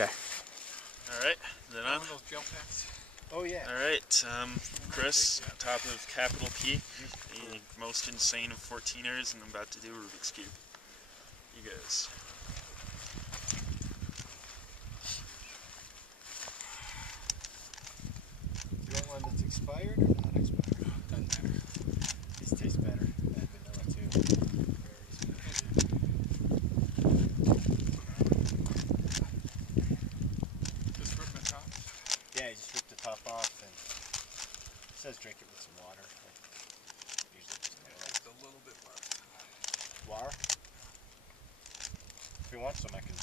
Okay. Alright, is that on? Those gel pens. Oh yeah. Alright, Chris, on top of capital P, the most insane of 14ers, and I'm about to do a Rubik's Cube. You guys. You want one that's expired or not expired? Doesn't matter. These taste better. And vanilla too. Just rip the top. Yeah, you just rip the top off and it says drink it with some water. Usually just Just a little bit left. water. If you want some, I can